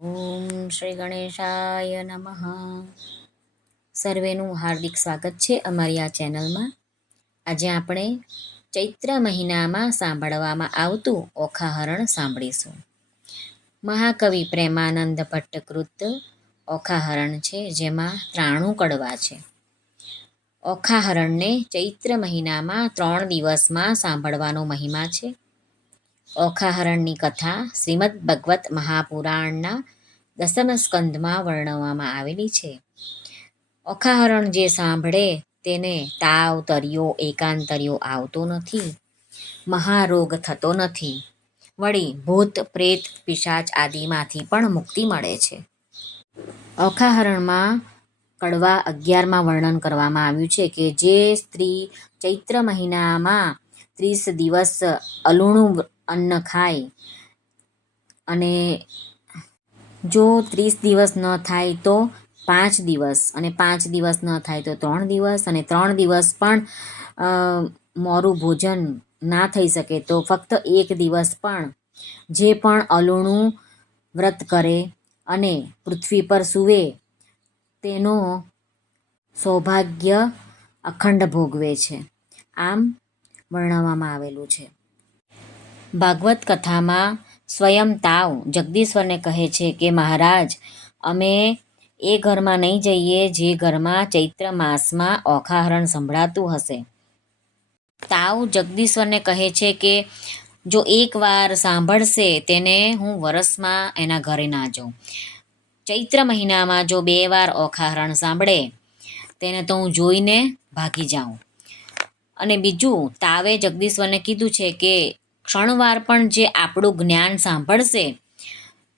ઓમ શ્રી ગણેશાય નમઃ. સર્વેનું હાર્દિક સ્વાગત છે અમારી આ ચેનલમાં. આજે આપણે ચૈત્ર મહિનામાં સાંભળવામાં આવતું ઓખાહરણ સાંભળીશું. મહાકવિ પ્રેમાનંદ ભટ્ટકૃત ઓખાહરણ છે, જેમાં 93 કડવા છે. ઓખાહરણને ચૈત્ર મહિનામાં 3 દિવસમાં સાંભળવાનો મહિમા છે. ઓખાહરણની કથા શ્રીમદ ભગવત મહાપુરાણના 10મ સ્કંધમાં વર્ણવવામાં આવેલી છે. ઓખાહરણ જે સાંભળે તેને તાવ, તરિયો, એકાંતરિયો આવતો નથી, મહારોગ થતો નથી, વળી ભૂત, પ્રેત, પિશાચ આદિમાંથી પણ મુક્તિ મળે છે. ઓખાહરણમાં કડવા 11માં વર્ણન કરવામાં આવ્યું છે કે જે સ્ત્રી ચૈત્ર મહિનામાં 30 દિવસ અલુણું અન્ન ખાય અને જો 30 દિવસ ન થાય તો 5 દિવસ, અને 5 દિવસ ન થાય તો 3 દિવસ, અને 3 દિવસ પણ મોરું ભોજન ના થઈ શકે તો ફક્ત 1 દિવસ પણ જે પણ અલુણું વ્રત કરે અને પૃથ્વી પર સૂવે તેનો સૌભાગ્ય અખંડ ભોગવે છે, આમ વર્ણવવામાં આવેલું છે. ભાગવત કથામાં સ્વયં તાવ જગદીશ્વરને કહે છે કે મહારાજ, અમે એ ઘરમાં નહીં જઈએ જે ઘરમાં ચૈત્ર માસમાં ઓખાહરણ સંભળાતું હશે. તાવ જગદીશ્વરને કહે છે કે જો એકવાર સાંભળશે તેને હું વરસમાં એના ઘરે ના જાઉં. ચૈત્ર મહિનામાં જો 2 વાર ઓખાહરણ સાંભળે તેને તો હું જોઈને ભાગી જાઉં. અને બીજું, તાવે જગદીશ્વરને કીધું છે કે ક્ષણવાર પણ જે આપણું જ્ઞાન સાંભળશે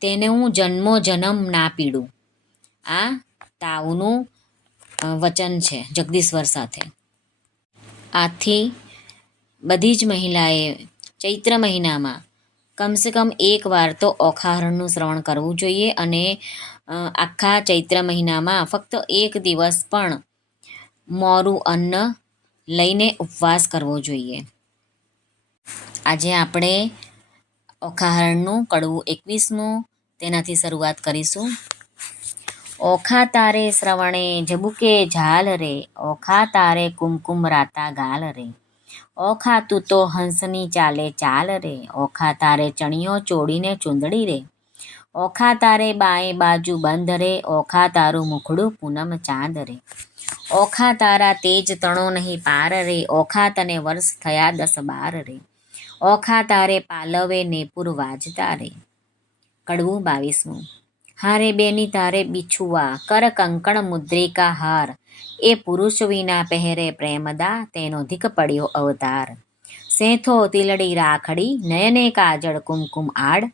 તેને હું જન્મો જન્મ ના પીડું. આ તાવનું વચન છે જગદીશ્વર સાથે. આથી બધી જ મહિલાએ ચૈત્ર મહિનામાં કમસે કમ 1 વાર તો ઓખાહરણનું શ્રવણ કરવું જોઈએ, અને આખા ચૈત્ર મહિનામાં ફક્ત 1 દિવસ પણ મોરું અન્ન લઈને ઉપવાસ કરવો જોઈએ. આજે આપણે ઓખાહરણનું કડવું 21મું તેનાથી શરૂઆત કરીશું. ઓખા તારે શ્રવણે ઝબુકે ઝાલ રે, ઓખા તારે કુમકુમ રાતા ગાલ રે, ઓખા તું તો હંસની ચાલે ચાલ રે, ઓખા તારે ચણિયો ચોળીને ચૂંદડી રે, ઓખા તારે બાએ બાજુ બંધ રે, ઓખા તારું મુખડું પૂનમ ચાંદ રે, ઓખા તારા તેજ તણો નહીં પાર રે, ઓખા તને વર્ષ થયા 10-12 રે, ઓખા તારે પાલવે નેપુર વાજતા રે. કડવું 22મું. હારે બેની તારે બિછુઆ, કર કંકણ મુદ્રિકા હાર, એ પુરુષ વિના પહેરે પ્રેમદા, તેનો ધીક પડ્યો અવતાર. સેંથો તિલડી રાખડી, નયને કાજળ કુમકુમ આડ,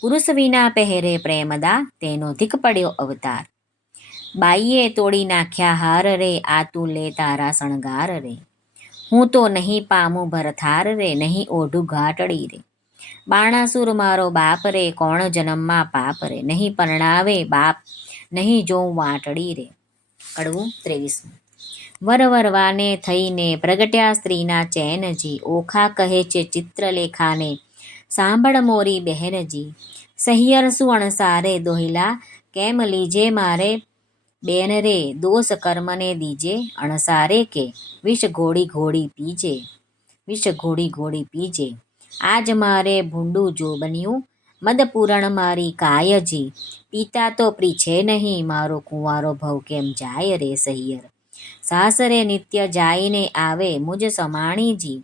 પુરુષ વિના પહેરે પ્રેમદા, તેનો ધીક પડ્યો અવતાર. બાઈએ તોડી નાખ્યા હાર રે, આ તું લે તારા શણગાર રે, હું તો નહીં પામું ભરથાર રે, નહીં ઓઢું ઘાટડી રે, બાણાસુર મારો બાપ રે, કોણ જન્મમાં પાપ રે, નહીં પરણાવે બાપ, નહીં જોઉં વાટડી રે. કડવું 23મું. વરવાને થઈને પ્રગટ્યા સ્ત્રીના ચેનજી, ઓખા કહે છે ચિત્રલેખાને, સાંભળ મોરી બહેનજી, સહિયર શું અણસારે દોહિલા, કેમ લીજે મારે બેન રે, દોષ કર્મને દીજે, અણસારે કે વિષ ઘોડી ઘોડી પીજે, વિષ ઘોડી ઘોડી પીજે. આજ મારે ભૂંડું જો બન્યું, મદપૂરણ મારી કાયજી, પિતા તો પ્રીછે નહીં, મારો કુંવારો ભવ કેમ જાય રે સહિયર, સાસરે નિત્ય જાઈને આવે મુજ સમાણીજી,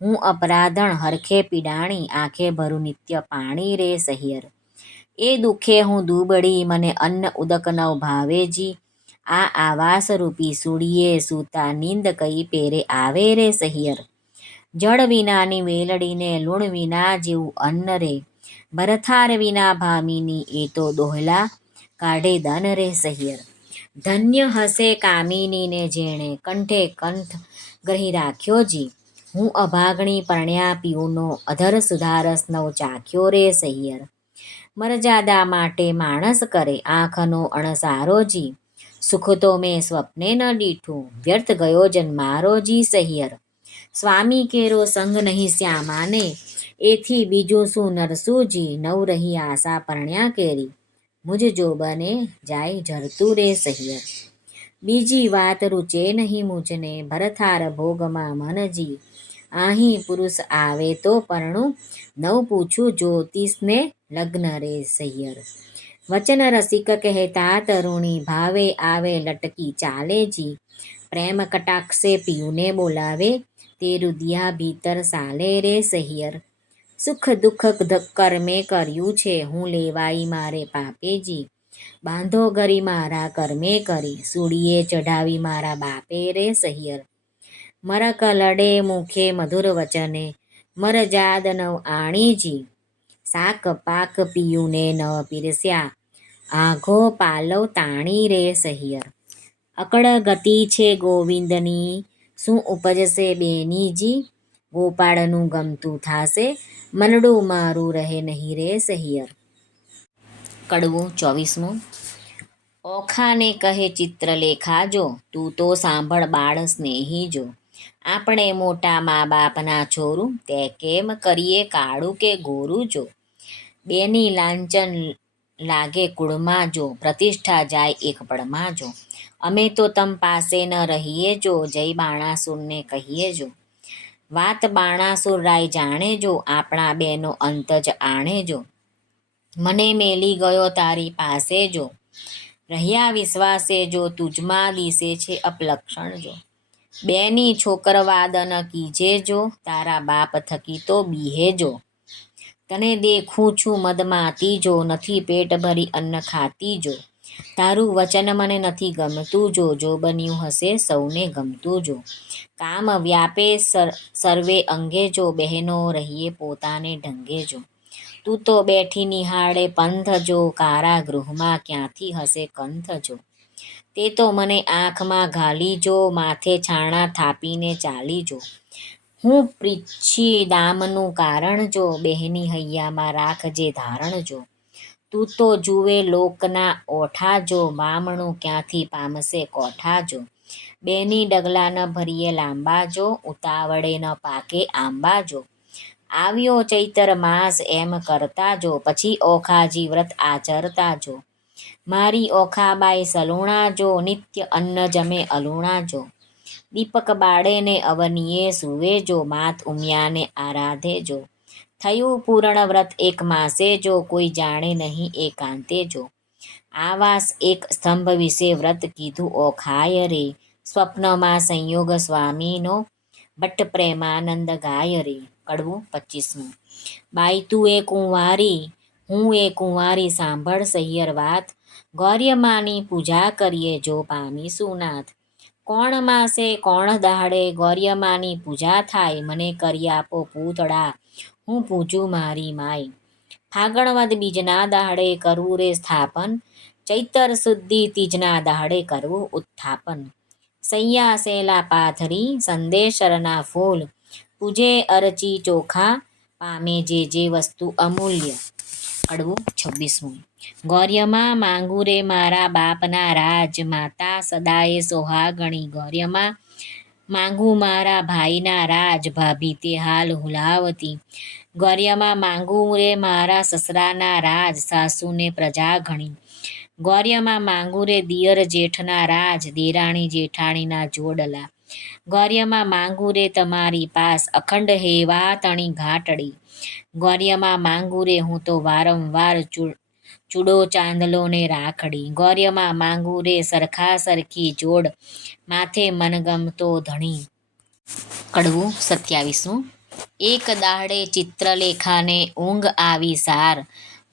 હું અપરાધણ હરખે પીડાણી, આંખે ભરું નિત્ય પાણી રે સહિયર, એ દુઃખે હું દુબળી, મને અન્ન ઉદક નવ ભાવેજી, આ આવાસ રૂપી સૂડીએ સૂતા નીંદ કઈ પેરે આવે રે સહિયર, જળ વિનાની વેલડીને લૂણ વિના જેવું અન્ન રે, ભરથાર વિના ભામીની એ તો દોહલા કાઢે દન રે સહિયર, ધન્ય હશે કામિનીને જેણે કંઠે કંઠ ગ્રહી રાખ્યો જી, હું અભાગણી પરણ્યા પીઉનો અધર સુધારસ નવ ચાખ્યો રે સહિયર, મરજાદા માટે માણસ કરે આંખનો અણસારો જી, સુખ તો મેં સ્વપ્ને ન દીઠું, વ્યર્થ ગયો જન્મારો જી સહિયર, સ્વામી કેરો સંગ નહીં શ્યામાને, એથી બીજું શું નરસુજી, નવ રહી આશા પરણ્યા કેરી, મુજ જોબને જાય ઝરતું રે સહિયર. બીજી વાત રૂચે નહીં મુજને, ભરથાર ભોગમાં મનજી. અહીં પુરુષ આવે તો પરણું, નવ પૂછું જ્યોતિષને લગ્ન રે સહિયર. વચન રસિક કહેતા તરુણી, ભાવે આવે લટકી ચાલે જી. પ્રેમ કટાક્ષે પિયુને બોલાવે, તે રુદિયા ભીતર સાલે રે સહિયર. સુખ દુઃખ કર્મે કર્યું છે, હું લેવાઈ મારે પાપેજી. બાંધો ગરી મારા કર્મે કરી, સુડીએ ચઢાવી મારા બાપે રે સહિયર. મરક લડે મુખે મધુર વચને, મર જાદ નવ આણીજી. શાક પાક પિયુને ન પીરસ્યા, આઘો પાલવ તાણી રે સહિયર. અકળ ગતિ છે ગોવિંદની, શું ઉપજશે બેનીજી. ગોપાળનું ગમતું થાશે, મનડું મારું રહે નહીં રે સહિયર. કડવું 24મું. ઓખાને કહે ચિત્રલેખા જો, તું તો સાંભળ બાળ સ્નેહી જો. આપણે મોટા મા બાપના છોરું, તે કેમ કરીએ કાળું કે ગોરું જો. બેની લાંચન લાગે કુળમાં જો, પ્રતિષ્ઠા જાય એક પળમાં જો. અમે તો તમ પાસે ન રહીએ જો, જય બાણાસુરને કહીએ જો. વાત બાણાસુર રાય જાણે જો, આપણા બેનો અંત જ આણે જો. મને મેલી ગયો તારી પાસે જો, રહ્યા વિશ્વાસે જો, તુજમાં દિશે છે અપલક્ષણ જો. બેની છોકરવાદન કીજે જો, તારા બાપ થકી તો બીહે જો. તને દેખું છું મદમાતી જો, નથી પેટ ભરી અન્ન ખાતી જો. તારું વચન મને નથી ગમતું જો, જો બન્યું હશે સૌને ગમતું જો. કામ વ્યાપે સર્વે અંગે જો, બહેનો રહીએ પોતાને ઢંગે જો. તું તો બેઠી નિહાળે પંથ જો, કારાગૃહમાં ક્યાંથી હશે કંથ જો. તે તો મને આંખમાં ઘાલી જો, માથે છાણા થાપીને ચાલી જો. હું પૃચ્છી દામનું કારણ જો, બહેની હૈયામાં રાખજે ધારણ જો. તું તો જુએ લોકના ઓઠા જો, બામણું ક્યાંથી પામશે કોઠા જો. બેની ડગલા ન ભરીએ લાંબા જો, ઉતાવળે ન પાકે આંબા જો. આવ્યો ચૈતર માસ એમ કરતા જો, પછી ઓખાજી વ્રત આચરતા જો. મારી ઓખાબાઈ સલુણા જો, નિત્ય અન્ન જમે અલુણા જો. દીપક બાળે ને અવનીએ સુવે જો, માત ઉમિયાને આરાધે જો. થયું પૂર્ણ વ્રત એક માસે જો, કોઈ જાણે નહીં એકાંતે જો. આવાસ એક સ્તંભ વિશે વ્રત કીધું ઓખાય રે, સ્વપ્નમાં સંયોગ સ્વામીનો ભટ્ટ પ્રેમાનંદ ગાય રે. કડવું 25મું. બાઈ તું એ કુંવારી, હું એ કુંવારી, સાંભળ સહિયર વાત. ગૌર્યમાની પૂજા કરીએ જો, પામીશું નાથ. કોણ માસે કોણ દાડે ગૌર્યમાની પૂજા થાય, મને કરી આપો પૂતળા, હું પૂજું મારી માય. ફાગણ વદ બીજના દાડે કરવું રે સ્થાપન, ચૈતર શુદ્ધિ તીજના દાડે કરવું ઉત્થાપન. સૈયા સેલા પાથરી, સંદેશરના ફૂલ, પૂજે અરચી ચોખા, પામે જે વસ્તુ અમૂલ્ય. કડવું 26મું. ગૌર્યમાં માંગુ રે મારા બાપના રાજ, માતા સદાએ સોહાગણી. ગૌર્યમાં માંગુ મારા ભાઈના રાજ, ભાભી તે હાલ હુલાવતી. ગૌર્યમાં માંગુ રે મારા સસરાના રાજ, સાસુને પ્રજા ઘણી. ગૌર્યમાં માંગુ રે દિયર જેઠના રાજ, દેરાણી જેઠાણીના જોડલા. ગૌર્યમાં માંગુ રે તમારી પાસ, અખંડ હેવા તણી ઘાટડી. ગૌર્યમાં માંગુ રે હું તો વારંવાર ચૂડો ચાંદલો ને રાખડી. ગૌર્યમાં માંગુ રે સરખા સરખી જોડ, માથે મનગમતો ધણી. કડવું 27મું. એક દાડે ચિત્રલેખાને ઊંઘ આવી સાર,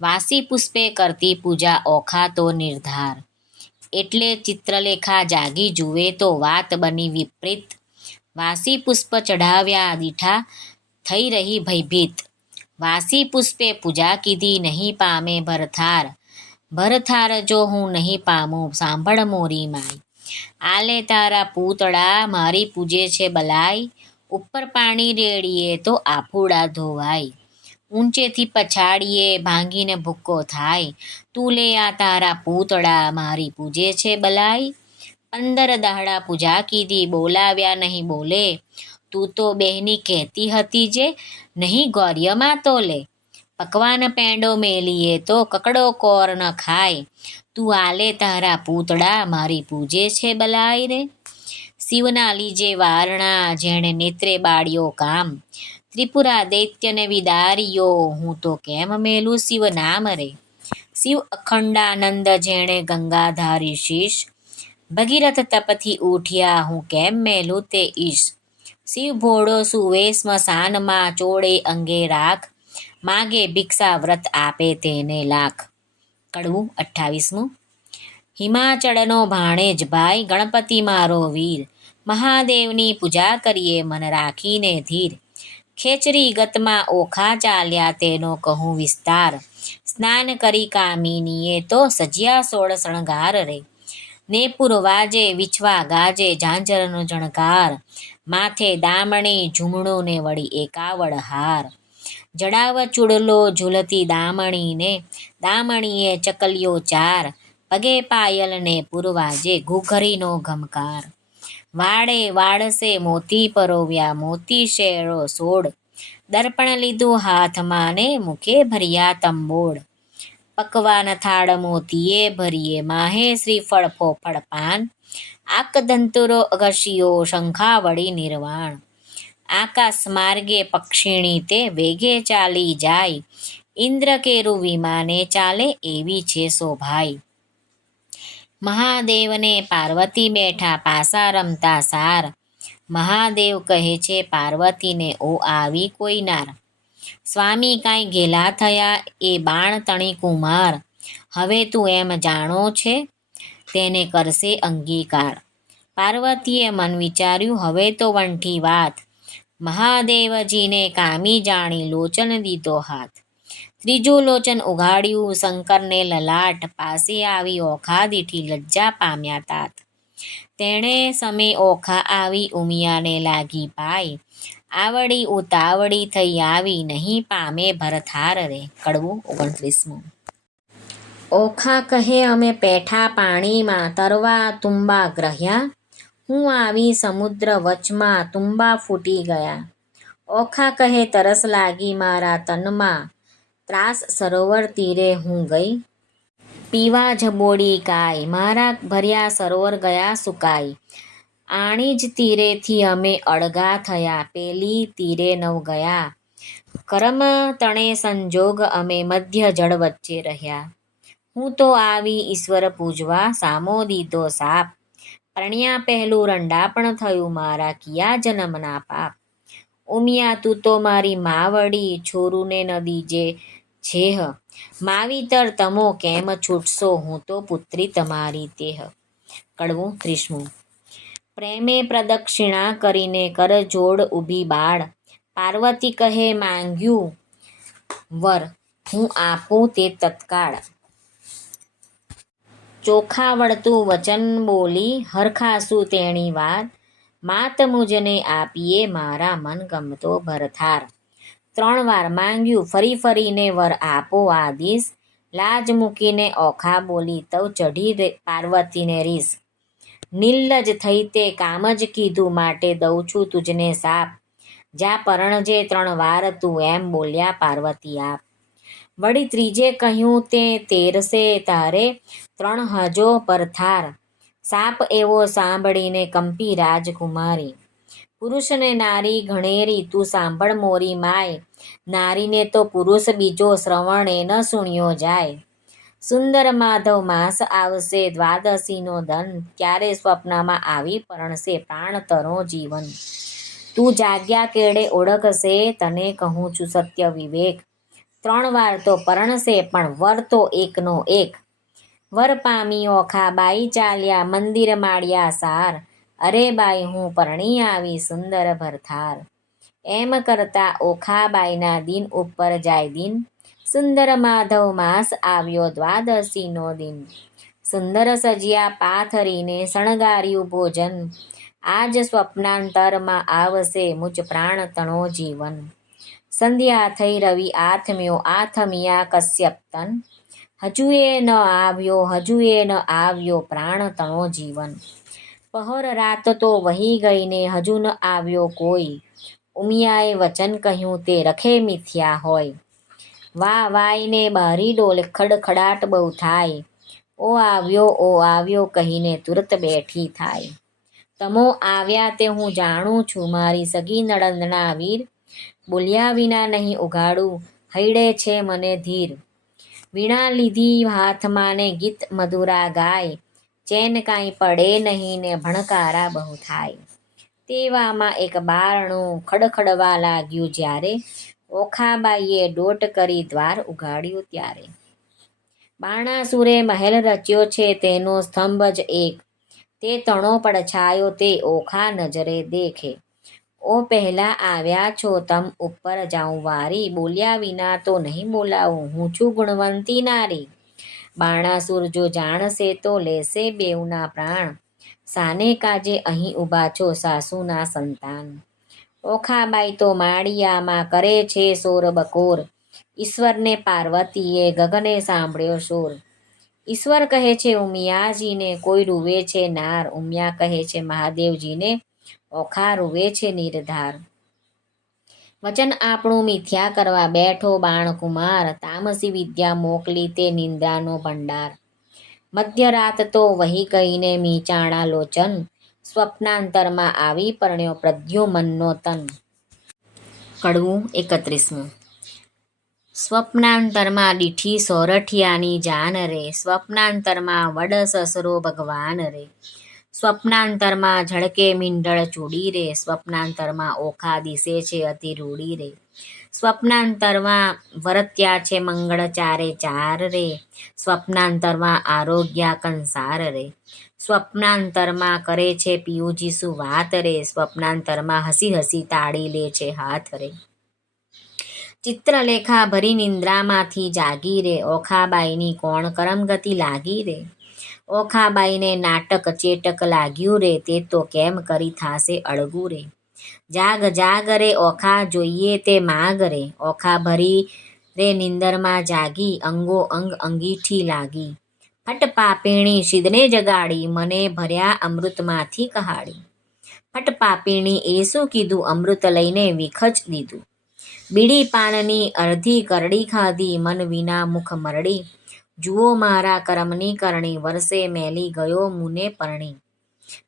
વાસી પુષ્પે કરતી પૂજા ઓખા તો નિર્ધાર. એટલે ચિત્રલેખા જાગી જુએ તો વાત બની વિપરીત. વાસી પુષ્પ ચઢાવ્યા દીઠા, થઈ રહી ભયભીત. વાસી પુષ્પે પૂજા કીધી, નહીં પામે ભરથાર. ભરથાર જો હું નહીં પામું, સાંભળ મોરી માય. આલે તારા પૂતળા, મારી પૂજે છે બલાઈ. ઉપર પાણી રેડીએ તો આફુડા ધોવાય, ઊંચેથી પછાડીએ ભાંગીને ભૂક્કો થાય. તું લે આ તારા પૂતળા, મારી પૂજે છે બલાઈ. 15 દાડા પૂજા કીધી, બોલાવ્યા નહીં બોલે. તું તો બહેની કહેતી હતી જે, નહીં ગૌર્યમાં તો લે. પકવાન પેંડો મેલીએ તો કકડો કોર ન ખાય, તું આલે તારા પૂતળા મારી પૂજે છે બલાય રે. શિવના લીજે વારણા જેણે નેત્રે બાળ્યો કામ, ત્રિપુરા દૈત્યને વિદાર્યો હું તો કેમ મેલું શિવ નામ રે. શિવ અખંડાનંદ જેણે ગંગાધારી શીશ, ભગીરથ તપથી ઉઠ્યા હું કેમ મેલું તે ઈશ. શિવ ભોળો સુવે સ્મશાનમાં ચોળે અંગે રાખ, માગે ભિક્ષા વ્રત આપે તેને લાખ. કડવું 28મું. હિમાચળનો ભાણેજ ભાઈ ગણપતિ મારો વીર, મહાદેવની પૂજા કરીએ મન રાખીને ધીર. ખેચરી ગતમાં ઓખા ચાલ્યા તેનો કહું વિસ્તાર, સ્નાન કરી કામિનીએ તો સજ્યા 16 શણગાર રે. ને પૂરવાજે વિછવા ગાજે ઝાંઝરનો ઝણકાર, માથે દામણી ઝૂમણો ને વળી 51 હાર. જડાવ ચૂડલો ઝૂલતી દામણીને, દામણીએ ચકલ્યો 4, પગે પાયલ ને પૂરવાજે ઘૂઘરીનો ઘમકાર. વાળે વાળસે મોતી પરોવ્યા મોતી શેરો 16, દર્પણ લીધું હાથમાં ને મુખે ભર્યા તંબોળ. પકવાન થાળ મોતીએ ભરીએ માહે શ્રીફળ ફોફળ પાન, આક ધંતુરો અગશિયો શંખાવળી નિર્વાણ. આકાશ માર્ગે પક્ષીણી તે વેગે ચાલી જાય, ઇન્દ્ર કેરું વિમાને ચાલે એવી છે શોભાઈ. મહાદેવને પાર્વતી બેઠા પાસા રમતા સાર, મહાદેવ કહે છે પાર્વતીને ઓ આવી કોઈ નાર. સ્વામી કાંઈ ઘેલા થયા એ બાણ તણી કુમાર, હવે તું એમ જાણો છે તેને કરશે અંગીકાર. પાર્વતીએ મન વિચાર્યું હવે તો વંઠી વાત, મહાદેવજીને કામી જાણી લોચન દીધો હાથ. ત્રીજું લોચન ઉઘાડ્યું શંકરને લલાટ, પાસે આવી ઓખા દીઠી લજ્જા પામ્યા તાત. તેણે સમે ઓખા આવી ઉમિયાને લાગી પાય, આવડી ઉતાવળી થઈ આવી નહીં પામે ભરથાર રે. કડવું 29મું. ઓખા કહે અમે પેઠા પાણીમાં તરવા તુંબા ગ્રહ્યા, હું આવી સમુદ્ર વચમાં તુંબા ફૂટી ગયા. ઓખા કહે તરસ લાગી મારા તનમાં, ત્રાસ સરોવર તીરે હું ગઈ પીવા જબોડી કાય, મારા ભર્યા સરોવર ગયા સુકાઈ. આણી જ તીરેથી અમે અળગા થયા, પેલી તીરે નવ ગયા. કરમ તણે સંજોગ અમે મધ્ય જળ વચ્ચે રહ્યા, હું તો આવી ઈશ્વર પૂજવા સામો દીધો સાપ. પરણ્યા પહેલું રંડાપણ થયું મારા કિયા જન્મના પાપ. ઉમિયા તું તો મારી માવડી છોરુને ન દીજે છેહ, માવીતર તમો કેમ છૂટશો હું તો પુત્રી તમારી તેહ. કડવું 30મું. પ્રેમે પ્રદક્ષિણા કરીને કર જોડ ઊભી બાળ, પાર્વતી કહે માંગ્યું વર હું આપું તે તત્કાળ. ચોખા વળતું વચન બોલી હરખાશું તેણી વાત, માત મુજને આપીએ મારા મન ગમતો ભરથાર. 3 વાર માંગ્યું ફરી ફરીને વર આપો આદિશ, લાજ મૂકીને ઓખા બોલી તવ ચઢી પાર્વતીને રીસ. નિર્લજ થઈ તે કામ જ કીધું માટે દઉં છું તુજને શાપ, જા પરણજે 3 વાર તું એમ બોલ્યા પાર્વતી આપ. વળી ત્રીજે કહ્યું તે તેરસે તારે 3 હજો પરથાર, સાપ એવો સાંભળીને કંપી રાજકુમારી. પુરુષને નારી ઘણેરી તું સાંભળ મોરી માય, નારીને તો પુરુષ બીજો શ્રવણે ન સુણ્યો જાય. સુંદર માધવ માસ આવશે દ્વાદશીનો ધન, ત્યારે સ્વપ્નમાં આવી પરણશે પ્રાણ તરો જીવન. તું જાગ્યા કેળે ઓળખશે તને કહું છું સત્ય વિવેક, 3 વાર તો પરણશે પણ વર તો એકનો એક. વર પામી ઓખા બાઈ ચાલ્યા મંદિર માળ્યા સાર, અરે બાઈ હું પરણી આવી સુંદર ભરથાર. એમ કરતા ઓખાબાઈના દિન ઉપર જાય દિન, સુંદર માધવ માસ આવ્યો દ્વાદશીનો દિન. સુંદર સજ્યા પાથરીને શણગાર્યું ભોજન, આજ સ્વપ્નાંતરમાં આવશે મુજ પ્રાણ તણો જીવન. સંધ્યા થઈ રવિ આથમ્યો આથમિયા કશ્યપ તન, હજુએ ન આવ્યો પ્રાણ તણો જીવન. પહોર રાત તો વહી ગઈને હજુ ન આવ્યો કોઈ, ઉમિયાએ વચન કહ્યું તે રખે મિથ્યા હોય. વાહ વાઈને બારી ડોલ ખડખડાટ બહુ થાય. ઓ આવ્યો કહીને તુરત બેઠી થાય. તમો આવ્યા તે હું જાણું છું, મારી સગી નણંદના વીર. બોલ્યા વિના નહીં ઉઘાડું, હૈડે છે મને ધીર. વીણા લીધી હાથમાં ને ગીત મધુરા ગાય. ચેન કાંઈ પડે નહીં ને ભણકારા બહુ થાય. તેવામાં એક બારણું ખડખડવા લાગ્યું જ્યારે, ઓખાબાઈએ દોટ કરી દ્વાર ઉઘાડ્યું ત્યારે. બાણાસુરે મહેલ રચ્યો છે તેનો સ્તંભ જ એક, તે તણો પડછાયો તે ઓખા નજરે દેખે. ઓ પહેલા આવ્યા છો તમ ઉપર જાઉં વારી, બોલ્યા વિના તો નહીં બોલાવું, હું છું ગુણવંતી નારી. બાણાસુર જો જાણશે તો લેશે બેઉના પ્રાણ, સાને કાજે અહીં ઊભા છો સાસુના સંતાન. ઓખાબાઈ તો માળિયામાં કરે છે શોર બકોર, ઈશ્વરને પાર્વતીએ ગગને સાંભળ્યો શોર. ઈશ્વર કહે છે ઉમિયાજીને કોઈ રૂવે છે નાર, ઉમિયા કહે છે મહાદેવજીને ઓખા રૂવે છે નિર્ધાર. વચન આપણું મિથ્યા કરવા બેઠો બાણકુમાર, તામસી વિદ્યા મોકલી તે નિંદ્રાનો ભંડાર. મધ્યરાત તો વહી ગઈને મીંચાણા લોચન, સ્વપ્નાંતરમાં આવી પરણ્યો પ્રદ્યુમનનો તન. કડવું 31. સ્વપ્નાંતરમાં દીઠી સોરઠિયાની જાન રે, સ્વપ્નાંતરમાં વડ સસરો ભગવાન રે. સ્વપ્નાંતરમાં ઝળકે મીંઢળ ચૂડી રે, સ્વપ્નાંતરમાં ઓખા દિશે છે અતિ રૂડી રે. સ્વપ્નાંતરમાં વરત્યા છે મંગળ ચારે ચાર રે, સ્વપ્નાંતરમાં આરોગ્યા કંસાર રે. સ્વપ્નાંતરમાં કરે છે પિયુજી શું વાત રે, સ્વપ્નાંતરમાં હસી હસી તાળી લે છે હાથ રે. ચિત્રલેખા ભરી નિંદ્રામાંથી જાગી રે, ઓખાબાઈની કોણ કરમગતિ લાગી રે. ઓખાબાઈને નાટક ચેટક લાગ્યું રે, તે તો કેમ કરી થાશે અળગું રે. જાગ જાગ રે ઓખા જોઈએ તે માગ રે, ઓખા ભરી રે નિંદરમાં જાગી, અંગો અંગ અંગીઠી લાગી. ફટ પાપીણી શીદને જગાડી, મને ભર્યા અમૃતમાંથી કહાડી. ફટ પાપીણી એ શું કીધું, અમૃત લઈને વિખજ દીધું. બીડી પાનની અડધી કરડી ખાધી, મન વિના મુખ મરડી. જુઓ મારા કરમની કરણી, વરસે મેલી ગયો મુને પરણી.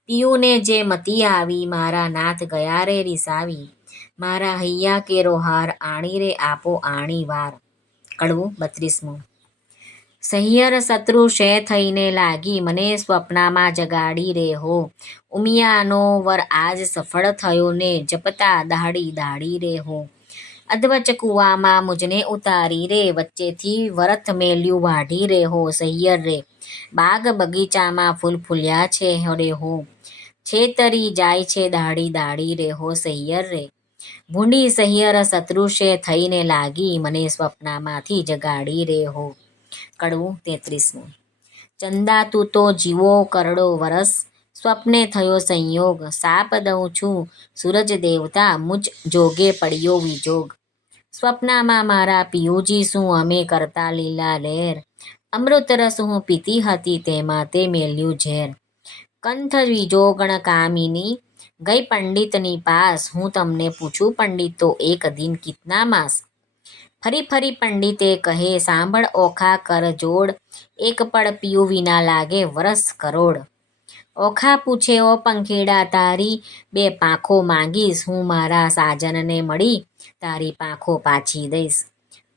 પિયુને જે મતી આવી, મારા નાથ ગયા રે રિસાવી. મારા હૈયા કેરો હાર, આણી રે આપો આણી વાર. કડવું 32. સહિયર શત્રુ શે થઈને લાગી, મને સ્વપ્નમાં જગાડી રે હો. ઉમિયાનો વર આજ સફળ થયો ને, જપતા દાડી દાડી રે હો. અધવચ કૂવામાં મુજને ઉતારી રે, વચ્ચેથી વરથ મેલ્યું વાઢી રે હો. સહિયર રે બાગ બગીચામાં ફૂલ ફૂલ્યા છે રે હો, છેતરી જાય છે દાડી દાડી રે હો. સહિયર રે ભૂંડી સહિયર શત્રુષે થઈને લાગી, મને સ્વપ્નામાંથી જગાડી રે હો. કડવું 33. ચંદા તું તો જીવો કરડો વરસ, સ્વપ્ને થયો સંયોગ. સાપ દઉં છું સૂરજ દેવતા, મુજ જોગે પડ્યો વિજોગ. સ્વપ્નમાં મારા પિયુજી શું અમે કરતા લીલા લેર, અમૃત રસ હું પીતી હતી તેમાં તે મેલ્યું ઝેર. કંથ વિજોગણ કામિની ગઈ પંડિતની પાસ, હું તમને પૂછું પંડિત તો એક દિન કિતના માસ. ફરી ફરી પંડિતે કહે સાંભળ ઓખા કર જોડ, એક પળ પિયુ વિના લાગે વરસ કરોડ. ઓખા પૂછે ઓ પંખીડા તારી બે પાંખો માંગીશ, હું મારા સાજનને મળી તારી પાંખો પાછી દઈશ.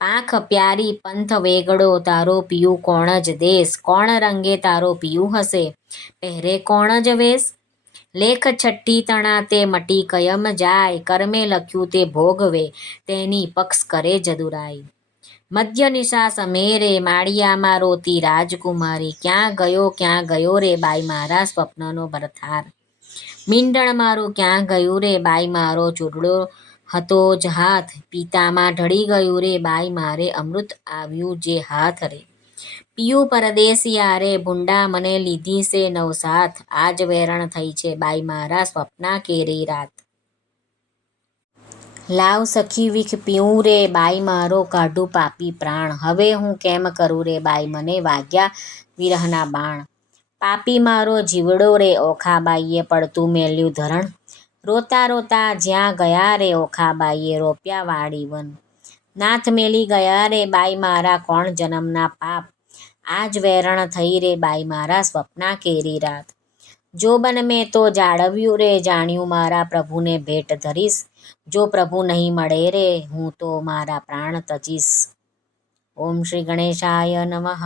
પાંખ પ્યારી પંથ વેગડો તારો પિયુ કોણ જ દેશ, કોણ રંગે તારો પિયુ હશે પહેરે કોણ જ વેશ. લેખ છઠ્ઠી તણા તે મટી કયમ જાય, કર્મે લખ્યું તે ભોગવે તેની પક્ષ કરે જદુરાઈ. મધ્ય નિશા સમેરે માળિયામાં રોતી રાજકુમારી, ક્યાં ગયો રે બાઈ મારા સ્વપ્નનો ભરથાર. મીંઢણ મારું ક્યાં ગયું રે બાઈ મારો ચૂરડો હતો જ હાથ, પિતામાં ઢળી ગયું રે બાઈ મારે અમૃત આવ્યું જે હાથ રે. પિયુ પરદેશિયા રે ભૂંડા મને લીધી સે નવસાથ, આજ વેરણ થઈ છે બાઈ મારા સ્વપ્ના કેરી રાત. લાવ સખી વીખ પીવું રે બાઈ મારો કાઢું પાપી પ્રાણ, હવે હું કેમ કરું રે બાઈ મને વાગ્યા વિરહના બાણ. પાપી મારો જીવડો રે ઓખાબાઈએ પડતું મેલ્યું ધરણ, રોતા રોતા જ્યાં ગયા રે ઓખાબાઈએ રોપ્યા વાડી વન. નાથ મેલી ગયા રે બાઈ મારા કોણ જન્મના પાપ, આજ વેરણ થઈ રે બાઈ મારા સ્વપ્ના કેરી રાત. જોબન મેં તો જાળવ્યું રે જાણ્યું મારા પ્રભુને ભેટ ધરીશ, જો પ્રભુ નહીં મળે રે હું તો મારા પ્રાણ તજીશ. ઓમ શ્રી ગણેશાય નમઃ.